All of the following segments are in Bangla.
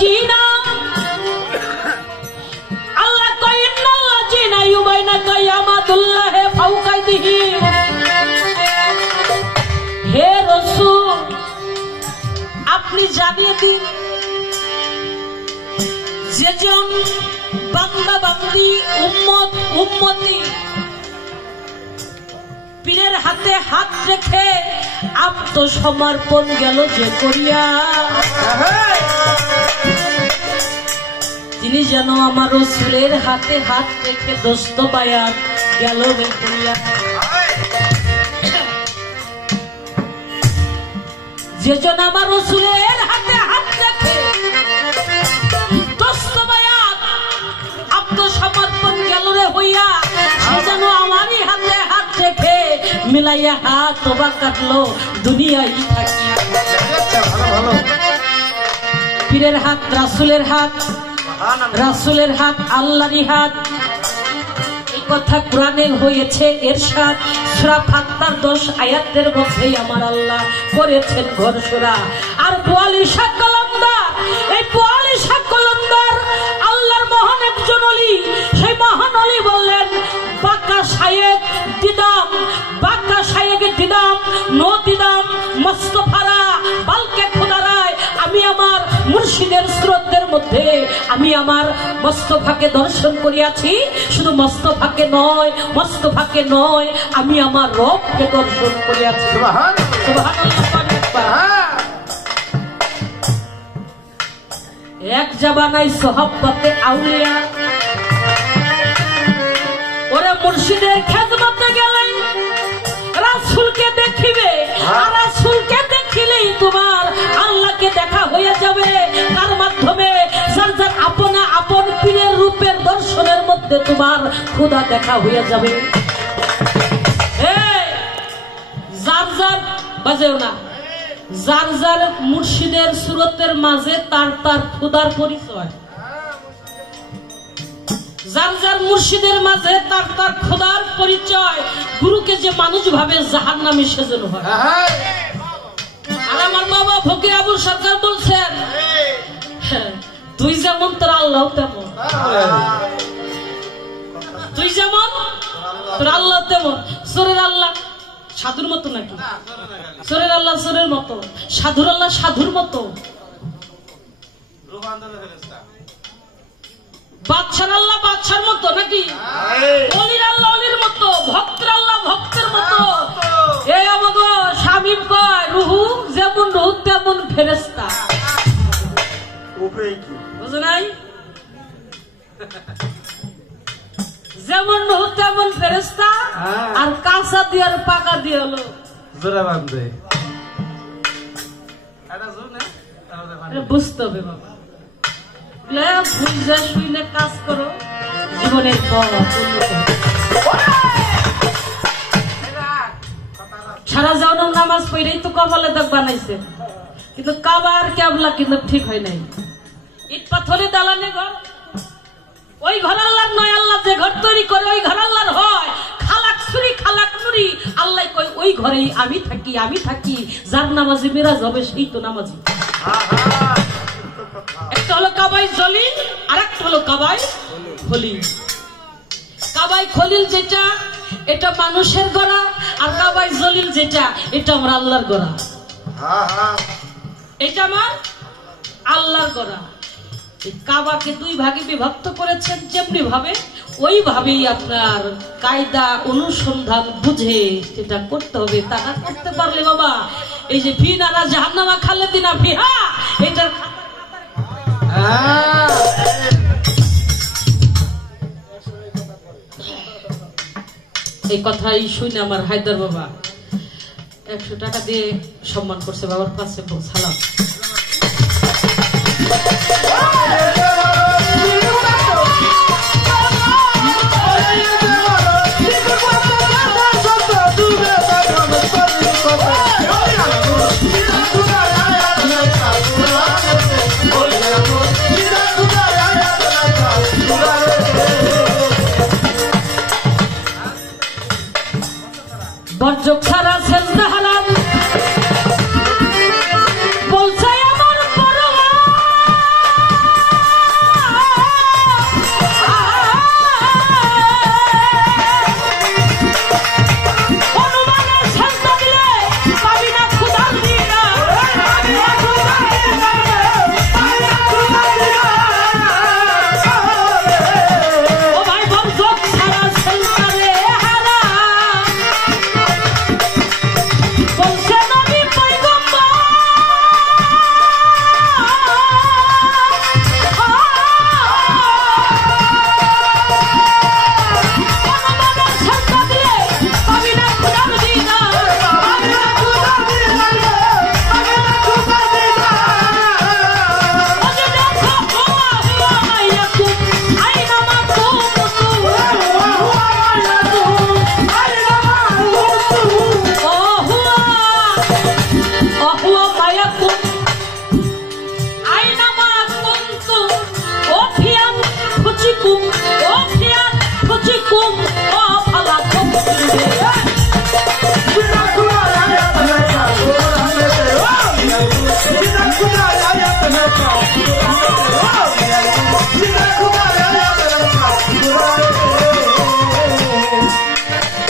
জিনা আল্লাহ কয় ইন্নাল্লাযিনা ইউবাইনাকা ইয়ামাতুল্লাহি ফাওকা আইদিহিম। হে রাসূল আপনি জানিয়ে দিন যেজন বান্দা বান্দি উম্মত উম্মতি পীরের হাতে হাত রেখে আত্মসমর্পণ গেল যে করিয়া, তিনি যেন আমার রাসূলের হাতে হাত রেখে দোস্ত বায়াত গেল রে করিয়া। যেজন আমার রাসূলের হাতে হাত রেখে দোস্ত বায়াত আত্মসমর্পণ গেল রে হইয়া, সে যেন আমারই হাতে হাত রেখে মিলাইয়া হাত তোবা কাটলো দুনিয়ায় থাকিয়া। পীরের হাত রাসূলের হাত, রাসূলের হাত আল্লাহরই হাত। এই কথা কোরআনে হয়েছে ইরশাদ। সূরা ফাত্তার 10 আয়াতের মধ্যে আমার আল্লাহ করেছেন ঘোষণা। আর 42 কলমদার, এই 42 কলমদার আল্লাহর মহান একজন ওলি, সেই মহান ওলি বললেন বাকা শায়েক দিদাম, বাকা শায়েক দিদাম নো দিদাম মুস্তাফারা বালকে খোদারায়। আমি আমার মুর্শিদের স্রোতের মধ্যে আমি আমার মুস্তাফাকে দর্শন করিয়াছি। শুধু মুস্তাফাকে নয়, মুস্তাফাকে নয়, আমি আমার রবকে দর্শন করিয়াছি। সুবহানাল্লাহ। এক জামানায় সোহবতে আউলিয়া ওরা মুর্শিদের খেদমতে গেলেন, রাসূলকে দেখিবে, আর রাসূলকে দেখিলেই তোমার আল্লাহকে দেখা হয়ে যাবে। তার মাধ্যমে যার যার আপনা আপন পীরের রূপের দর্শনের মধ্যে তোমার খোদা দেখা হয়ে যাবে। যার যার বাজেও না, যার যার মুর্শিদের সুরতের মাঝে তার তার খোদার পরিচয়, যার যার মুর্শিদের মাঝে তার তার খোদার পরিচয়। গুরুকে যে মানুষ ভাবে জাহান্নামী সেজন্য হয়। আর আমার বাবা ফকির আবুল সরকার বলছেন তুই যেমন তোর আল্লাহ তেমন, তুই যেমন তোর আল্লাহ তেমন। সোরের আল্লাহ সাধুর মতো নাকি? সোরের আল্লাহ সোরের মতো, সাধুর আল্লাহ সাধুর মতো, বাদশার আল্লাহ বাদশার মতো নাকি? অলির আল্লাহ অলির মতো, ভক্তের আল্লাহ ভক্তের মতো। এই আমাগো শামীম কয় রুহু যেমন রুহু তেমন ফেরেশতা। বুঝো নাই? যেমন রুহু তেমন ফেরেশতা। আর কাঁচা দিয়ে আর পাকা দিয়ে হলো জোড়া বাঁধবে। বুঝতে হবে বাবা, শুনে কাজ করো, জীবনের সারা জীবন নামাজ পড়েই তো কপালে দাগ বানাইছে, কিন্তু কাবার কেবলা কিন্তু ঠিক হয় নাই। ইট পাথরে দালানে ঘর, ওই ঘর আল্লাহর নয়। আল্লাহ যে ঘর তৈরি করে ওই ঘর আল্লাহর হয়। খালাক সুরি খালাক নুরি, আল্লাহ কই ওই ঘরেই আমি থাকি, আমি থাকি। যার নামাজি মিরাজ হবে সেই তো নামাজি। একটা হলো কাবাই জলিল, আর একটা হলো কাবাই খলিল। কাবাই খলিল যেটা এটা মানুষের গড়া, আর কাবাই জলিল যেটা এটা আমার আল্লাহর গড়া। এটা আমার আল্লাহর গড়া। কাবাকে দুই ভাগে বিভক্ত করেছেন যেমনি ভাবে, ওইভাবেই আপনার কায়দা অনুসন্ধান বুঝে সেটা করতে হবে। তা না করতে পারলে বাবা এই যে ফি নারা জাহান্নামা খালেদিনা ফিহা, এটার এই কথাই শুনে আমার হায়দার বাবা 100 টাকা দিয়ে সম্মান করছে। বাবার কাছে সালাম। বর্জক ছাড়া সেজদা হারাম বলছে আমার পরমা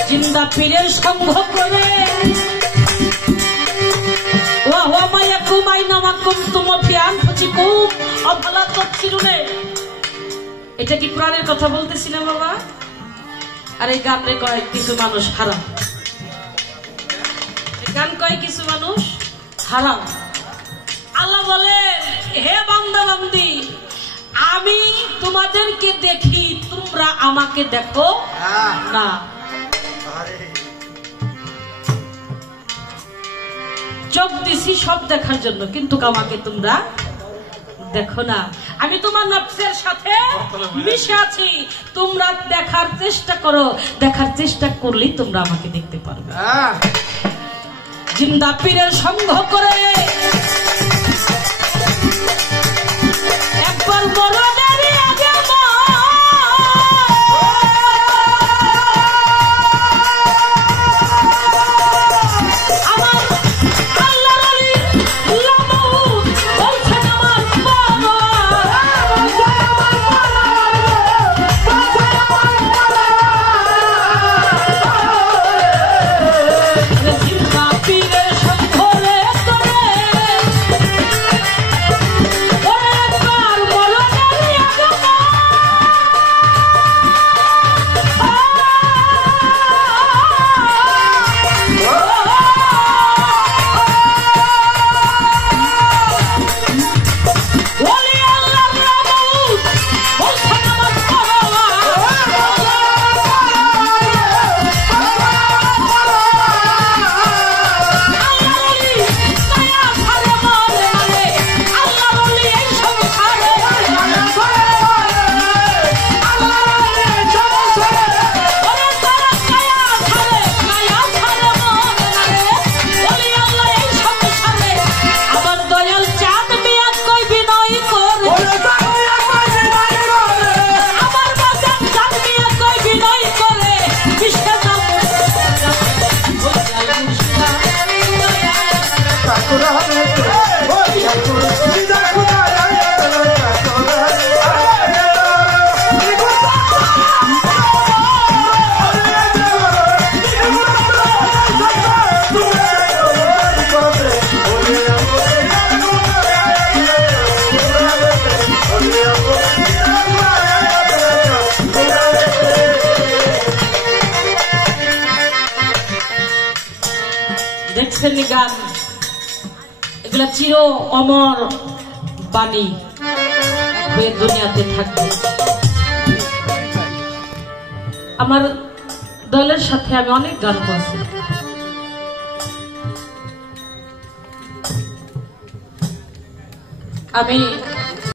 জিন্দা পীরের সঙ্গ করে এটা কি কোরআনের কথা বলতেছি না বাবা? আর এই গান রে কয় কিছু মানুষ হারাম, গান কয় কিছু মানুষ হারাম। আল্লাহ বলে, হে বান্দা বান্দি, আমি তোমাদেরকে দেখি, তোমরা আমাকে দেখো না। চোখ দিছি সব দেখার জন্য, কিন্তু আমাকে তোমরা দেখো না। আমি তোমার নফসের সাথে মিশে আছি, তোমরা দেখার চেষ্টা করো, দেখার চেষ্টা করলেই তোমরা আমাকে দেখতে পারবে। জিন্দা পীরের সঙ্গ করে একবার মরণের আগে দেখছেন গান, এগুলা চির অমর বাণী হয়ে দুনিয়াতে থাকবে। আমার দলের সাথে আমি অনেক গান করছি, আমি